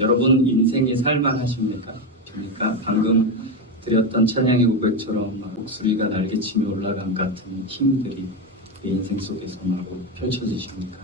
여러분 인생이 살만하십니까? 그러니까 방금 드렸던 찬양의 고백처럼 목소리가 날개치며 올라간 같은 힘들이 인생 속에서 마구 펼쳐지십니까?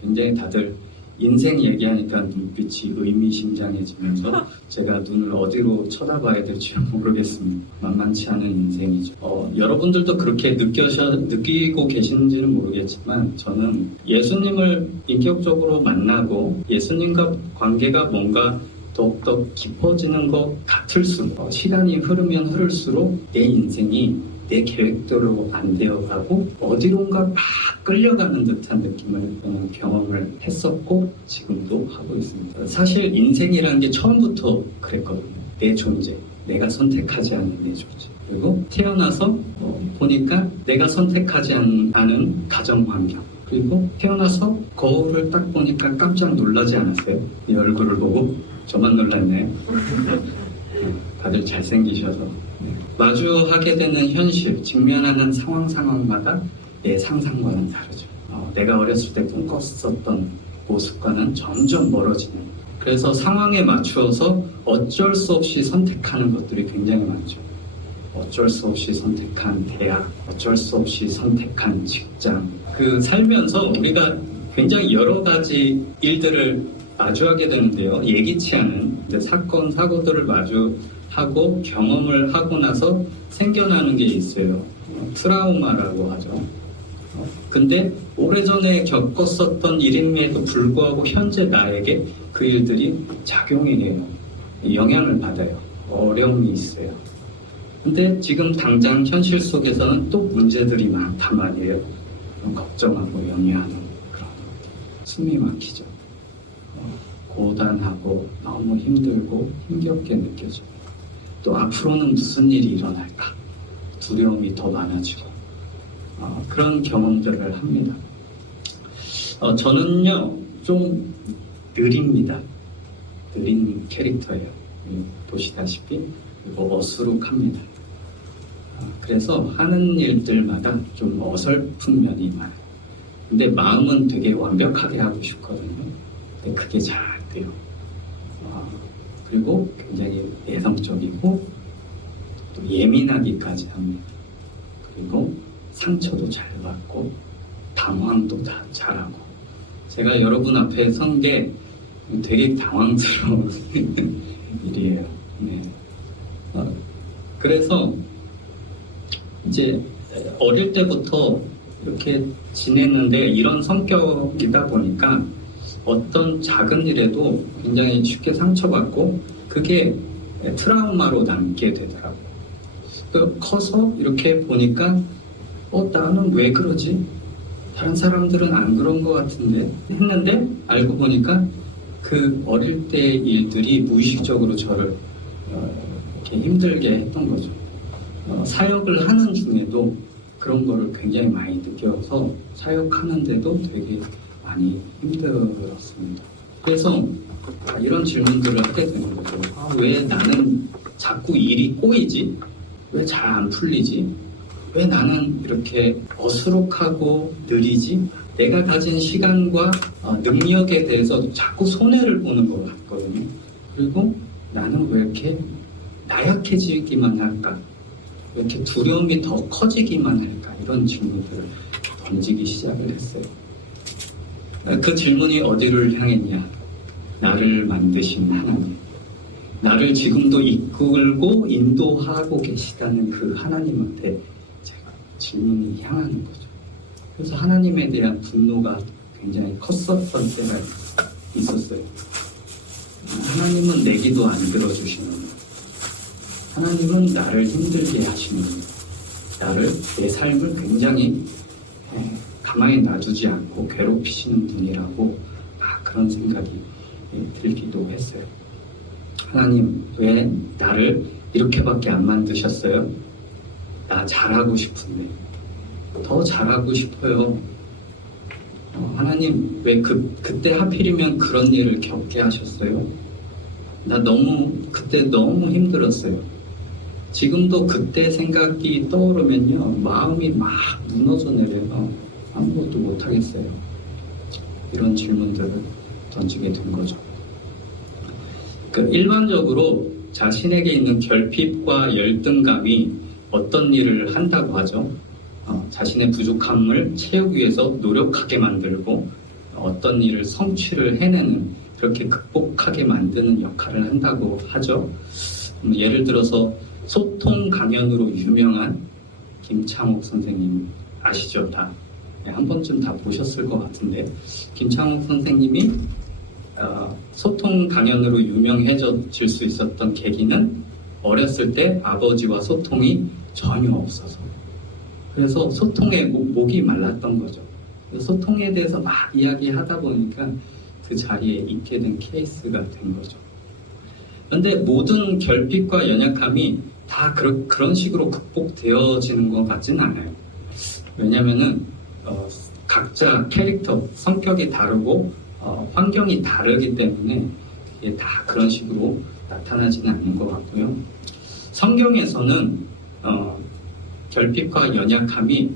굉장히 다들 인생 얘기하니까 눈빛이 의미심장해지면서 제가 눈을 어디로 쳐다봐야 될지 모르겠습니다. 만만치 않은 인생이죠. 여러분들도 그렇게 느끼고 계신지는 모르겠지만 저는 예수님을 인격적으로 만나고 예수님과 관계가 뭔가 더욱더 깊어지는 것 같을수록 시간이 흐르면 흐를수록 내 인생이 내 계획대로 안 되어가고 어디론가 막 끌려가는 듯한 느낌을 경험을 했었고 지금도 하고 있습니다. 사실 인생이라는 게 처음부터 그랬거든요. 내 존재, 내가 선택하지 않은 내 존재. 그리고 태어나서 보니까 내가 선택하지 않은 가정환경. 그리고 태어나서 거울을 딱 보니까 깜짝 놀라지 않았어요? 이 얼굴을 보고 저만 놀랐네. 다들 잘생기셔서. 마주하게 되는 현실, 직면하는 상황마다 내 상상과는 다르죠. 내가 어렸을 때 꿈꿨었던 모습과는 점점 멀어지는. 그래서 상황에 맞추어서 어쩔 수 없이 선택하는 것들이 굉장히 많죠. 어쩔 수 없이 선택한 대학, 어쩔 수 없이 선택한 직장. 살면서 우리가 굉장히 여러 가지 일들을 마주하게 되는데요. 예기치 않은 사건, 사고들을 마주하고 경험을 하고 나서 생겨나는 게 있어요. 트라우마라고 하죠. 근데 오래전에 겪었었던 일임에도 불구하고 현재 나에게 그 일들이 작용이 해요. 영향을 받아요. 어려움이 있어요. 근데 지금 당장 현실 속에서는 또 문제들이 많단 말이에요. 걱정하고 염려하는 그런 숨이 막히죠. 고단하고 너무 힘들고 힘겹게 느껴져요. 또 앞으로는 무슨 일이 일어날까 두려움이 더 많아지고 그런 경험들을 합니다. 저는요 좀 느립니다. 느린 캐릭터예요. 보시다시피 그리고 어수룩합니다. 그래서 하는 일들마다 좀 어설픈 면이 많아요. 근데 마음은 되게 완벽하게 하고 싶거든요. 근데 그게 잘 안 돼요. 그리고 굉장히 내성적이고 또 예민하기까지 합니다. 그리고 상처도 잘 받고 당황도 다 잘하고. 제가 여러분 앞에 선 게 되게 당황스러운 일이에요. 네. 그래서 이제 어릴 때부터 이렇게 지냈는데 이런 성격이다 보니까 어떤 작은 일에도 굉장히 쉽게 상처받고 그게 트라우마로 남게 되더라고요. 커서 이렇게 보니까 나는 왜 그러지? 다른 사람들은 안 그런 것 같은데 했는데 알고 보니까 그 어릴 때의 일들이 무의식적으로 저를 이렇게 힘들게 했던 거죠. 사역을 하는 중에도 그런 거를 굉장히 많이 느껴서 사역하는데도 되게 많이 힘들었습니다. 그래서 이런 질문들을 하게 되는 거죠. 왜 나는 자꾸 일이 꼬이지? 왜 잘 안 풀리지? 왜 나는 이렇게 어수룩하고 느리지? 내가 가진 시간과 능력에 대해서 자꾸 손해를 보는 것 같거든요. 그리고 나는 왜 이렇게 나약해지기만 할까? 왜 이렇게 두려움이 더 커지기만 할까? 이런 질문들을 던지기 시작을 했어요. 그 질문이 어디를 향했냐? 나를 만드신 하나님. 나를 지금도 이끌고 인도하고 계시다는 그 하나님한테 제가 질문이 향하는 거죠. 그래서 하나님에 대한 분노가 굉장히 컸었던 때가 있었어요. 하나님은 내 기도 안 들어주시는 분. 하나님은 나를 힘들게 하시는 분. 내 삶을 굉장히 가만히 놔두지 않고 괴롭히시는 분이라고 그런 생각이 들기도 했어요. 하나님 왜 나를 이렇게밖에 안 만드셨어요? 나 잘하고 싶은데 더 잘하고 싶어요. 하나님 왜 그때 하필이면 그런 일을 겪게 하셨어요? 나 그때 너무 힘들었어요. 지금도 그때 생각이 떠오르면요 마음이 막 무너져 내려요. 아무것도 못하겠어요. 이런 질문들을 던지게 된 거죠. 일반적으로 자신에게 있는 결핍과 열등감이 어떤 일을 한다고 하죠? 자신의 부족함을 채우기 위해서 노력하게 만들고 어떤 일을 성취를 해내는, 그렇게 극복하게 만드는 역할을 한다고 하죠. 예를 들어서 소통 강연으로 유명한 김창옥 선생님 아시죠? 다 한 번쯤 다 보셨을 것 같은데, 김창옥 선생님이 소통 강연으로 유명해질 수 있었던 계기는 어렸을 때 아버지와 소통이 전혀 없어서, 그래서 소통에 목이 말랐던 거죠. 소통에 대해서 막 이야기하다 보니까 그 자리에 있게 된 케이스가 된 거죠. 그런데 모든 결핍과 연약함이 다 그런 식으로 극복되어지는 것 같진 않아요. 왜냐면은 각자 캐릭터, 성격이 다르고 환경이 다르기 때문에 이게 다 그런 식으로 나타나지는 않는 것 같고요. 성경에서는 결핍과 연약함이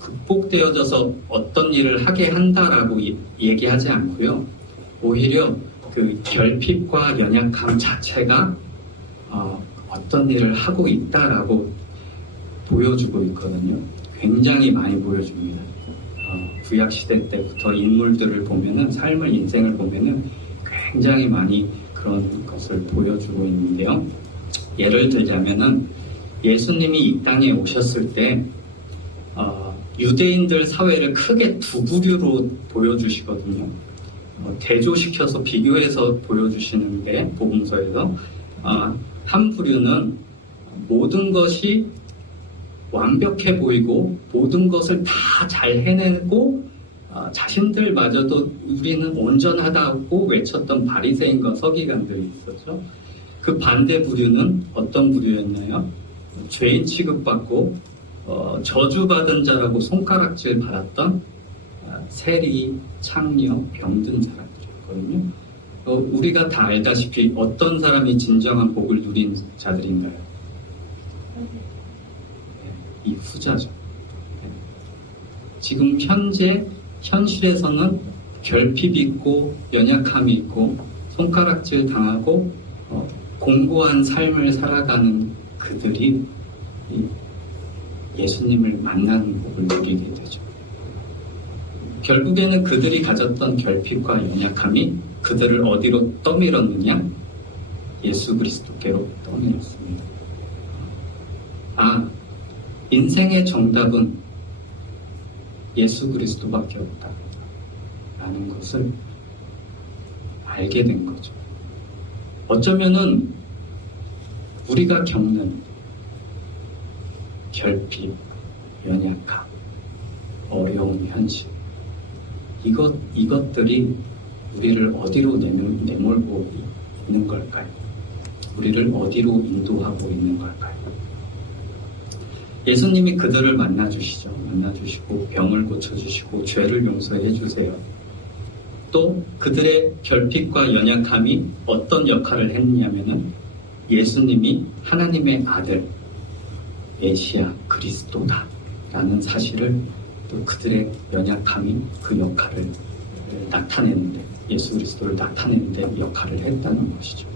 극복되어져서 어떤 일을 하게 한다라고 얘기하지 않고요. 오히려 그 결핍과 연약함 자체가 어떤 일을 하고 있다라고 보여주고 있거든요. 굉장히 많이 보여줍니다. 구약시대 때부터 인물들을 보면은, 삶을, 인생을 보면은 굉장히 많이 그런 것을 보여주고 있는데요. 예를 들자면은 예수님이 이 땅에 오셨을 때 유대인들 사회를 크게 두 부류로 보여주시거든요. 대조시켜서 비교해서 보여주시는데, 복음서에서 한 부류는 모든 것이 완벽해 보이고 모든 것을 다 잘 해내고 자신들마저도 우리는 온전하다고 외쳤던 바리새인과 서기관들이 있었죠. 그 반대 부류는 어떤 부류였나요? 죄인 취급받고 저주받은 자라고 손가락질 받았던 세리, 창녀, 병든 사람들이었거든요. 우리가 다 알다시피 어떤 사람이 진정한 복을 누린 자들인가요? 이 후자죠. 지금 현실에서는 결핍이 있고 연약함이 있고 손가락질 당하고 공고한 삶을 살아가는 그들이 예수님을 만나는 복을 누리게 되죠. 결국에는 그들이 가졌던 결핍과 연약함이 그들을 어디로 떠밀었느냐? 예수 그리스도께로 떠밀었습니다. 인생의 정답은 예수 그리스도밖에 없다 라는 것을 알게 된 거죠. 어쩌면은 우리가 겪는 결핍, 연약함, 어려운 현실, 이것들이 우리를 어디로 내몰고 있는 걸까요? 우리를 어디로 인도하고 있는 걸까요? 예수님이 그들을 만나주시죠. 만나주시고 병을 고쳐주시고 죄를 용서해 주세요. 또 그들의 결핍과 연약함이 어떤 역할을 했냐면은 예수님이 하나님의 아들, 메시아 그리스도다 라는 사실을, 또 그들의 연약함이 그 역할을 나타내는데, 예수 그리스도를 나타내는데 역할을 했다는 것이죠.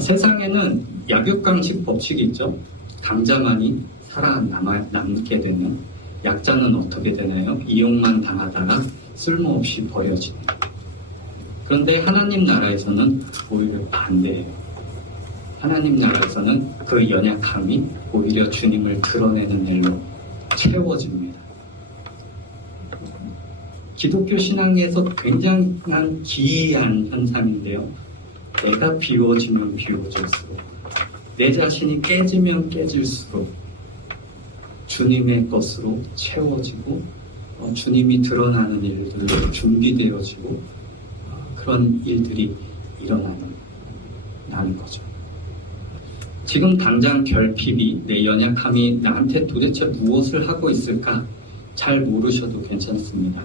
세상에는 약육강식 법칙이 있죠. 강자만이 살아남게 되는, 약자는 어떻게 되나요? 이용만 당하다가 쓸모없이 버려지는. 그런데 하나님 나라에서는 오히려 반대예요. 하나님 나라에서는 그 연약함이 오히려 주님을 드러내는 일로 채워집니다. 기독교 신앙에서 굉장한 기이한 현상인데요. 내가 비워지면 비워질수록, 내 자신이 깨지면 깨질수록 주님의 것으로 채워지고 주님이 드러나는 일들로 준비되어지고 그런 일들이 일어나는 거죠. 지금 당장 결핍이, 내 연약함이 나한테 도대체 무엇을 하고 있을까 잘 모르셔도 괜찮습니다.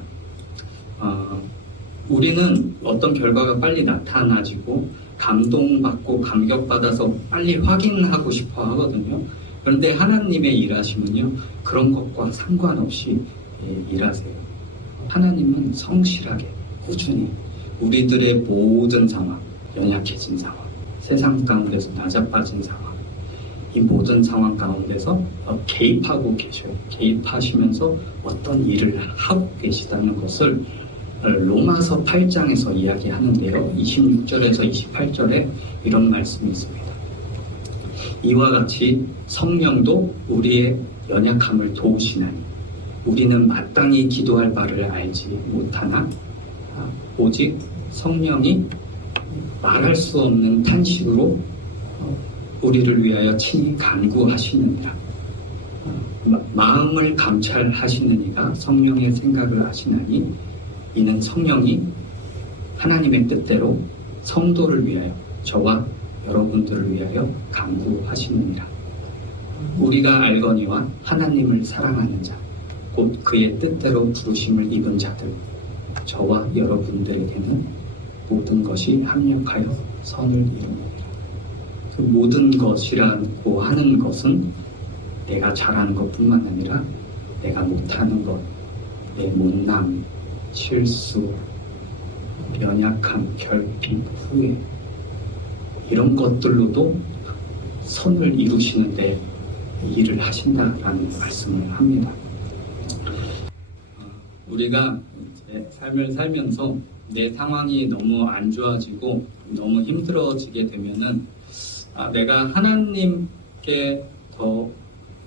우리는 어떤 결과가 빨리 나타나지고 감동받고 감격받아서 빨리 확인하고 싶어 하거든요. 그런데 하나님의 일하심은요, 그런 것과 상관없이 일하세요. 하나님은 성실하게, 꾸준히 우리들의 모든 상황, 연약해진 상황, 세상 가운데서 낮아빠진 상황, 이 모든 상황 가운데서 개입하고 계셔요. 개입하시면서 어떤 일을 하고 계시다는 것을 로마서 8장에서 이야기하는데요. 26절에서 28절에 이런 말씀이 있습니다. 이와 같이 성령도 우리의 연약함을 도우시나니 우리는 마땅히 기도할 바를 알지 못하나 오직 성령이 말할 수 없는 탄식으로 우리를 위하여 친히 간구하시느니라. 마음을 감찰하시는 이가 성령의 생각을 아시나니 이는 성령이 하나님의 뜻대로 성도를 위하여 저와 여러분들을 위하여 간구하시느니라. 우리가 알거니와 하나님을 사랑하는 자 곧 그의 뜻대로 부르심을 입은 자들 저와 여러분들에게는 모든 것이 합력하여 선을 이루느니라. 그 모든 것이라고 하는 것은 내가 잘하는 것뿐만 아니라 내가 못하는 것, 내 못남, 실수, 연약함, 결핍, 후회 이런 것들로도 선을 이루시는데 일을 하신다라는 말씀을 합니다. 우리가 이제 삶을 살면서 내 상황이 너무 안 좋아지고 너무 힘들어지게 되면은 내가 하나님께 더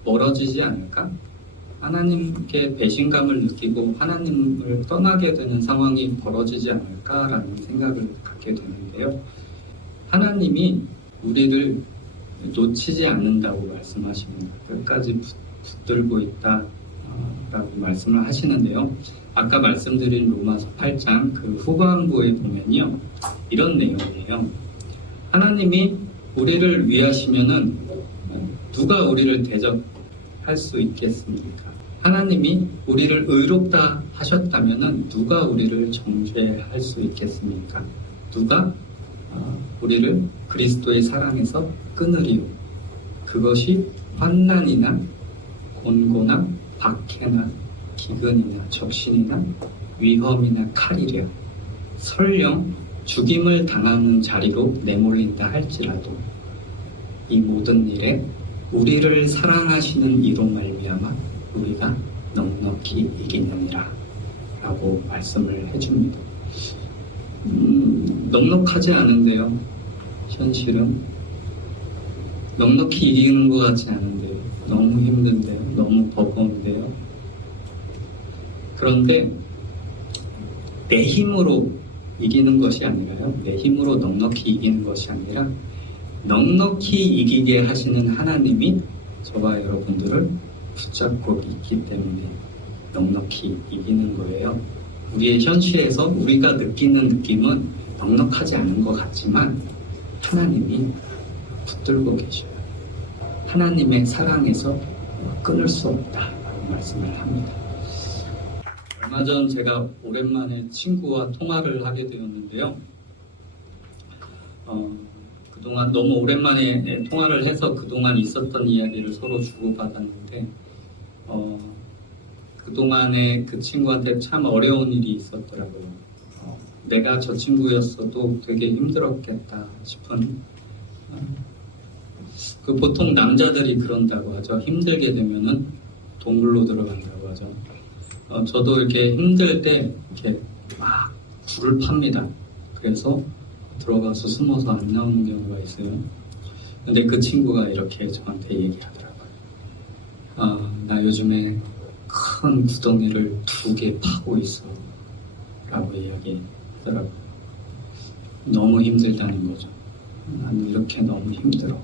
멀어지지 않을까? 하나님께 배신감을 느끼고 하나님을 떠나게 되는 상황이 벌어지지 않을까라는 생각을 갖게 되는데요. 하나님이 우리를 놓치지 않는다고 말씀하십니다. 끝까지 붙들고 있다라고 말씀을 하시는데요. 아까 말씀드린 로마서 8장 그 후반부에 보면요. 이런 내용이에요. 하나님이 우리를 위하시면은 누가 우리를 대적할 수 있겠습니까? 하나님이 우리를 의롭다 하셨다면은 누가 우리를 정죄할 수 있겠습니까? 누가 우리를 그리스도의 사랑에서 끊으리요? 그것이 환난이나 곤고나 박해나 기근이나 적신이나 위험이나 칼이랴. 설령 죽임을 당하는 자리로 내몰린다 할지라도 이 모든 일에 우리를 사랑하시는 이로 말미암아 우리가 넉넉히 이기느니라 라고 말씀을 해줍니다. 넉넉하지 않은데요. 현실은 넉넉히 이기는 것 같지 않은데요. 너무 힘든데요. 너무 버거운데요. 그런데 내 힘으로 이기는 것이 아니라요. 내 힘으로 넉넉히 이기는 것이 아니라 넉넉히 이기게 하시는 하나님이 저와 여러분들을 붙잡고 있기 때문에 넉넉히 이기는 거예요. 우리의 현실에서 우리가 느끼는 느낌은 넉넉하지 않은 것 같지만 하나님이 붙들고 계셔요. 하나님의 사랑에서 끊을 수 없다 말씀을 합니다. 얼마 전 제가 오랜만에 친구와 통화를 하게 되었는데요. 그동안 너무 오랜만에 통화를 해서 그동안 있었던 이야기를 서로 주고받았는데 그동안에 그 친구한테 참 어려운 일이 있었더라고요. 내가 저 친구였어도 되게 힘들었겠다 싶은 그 보통 남자들이 그런다고 하죠. 힘들게 되면은 동굴로 들어간다고 하죠. 저도 이렇게 힘들 때 이렇게 막 불을 팝니다. 그래서 들어가서 숨어서 안 나오는 경우가 있어요. 근데 그 친구가 이렇게 저한테 얘기하더라고요. 나 요즘에 큰 구덩이를 2개 파고 있어 라고 이야기하더라고요. 너무 힘들다는 거죠. 난 이렇게 너무 힘들어.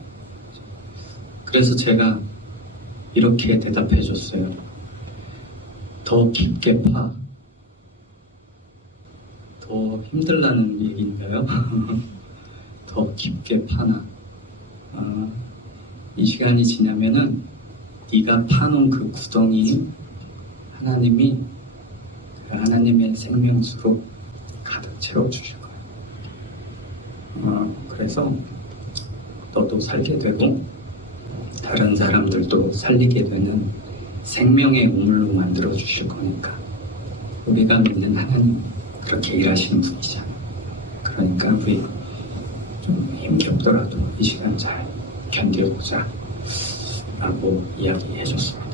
그래서 제가 이렇게 대답해 줬어요. 더 깊게 파. 더 힘들다는 얘기인가요? 더 깊게 파나. 이 시간이 지나면은 네가 파놓은 그 구덩이 하나님이 그 하나님의 생명수로 가득 채워주실 거예요. 그래서 너도 살게 되고 다른 사람들도 살리게 되는 생명의 우물로 만들어 주실 거니까. 우리가 믿는 하나님 그렇게 일하시는 분이잖아요. 그러니까 우리 좀 힘겹더라도 이 시간 잘 견뎌보자 라고 이야기해 줬습니다.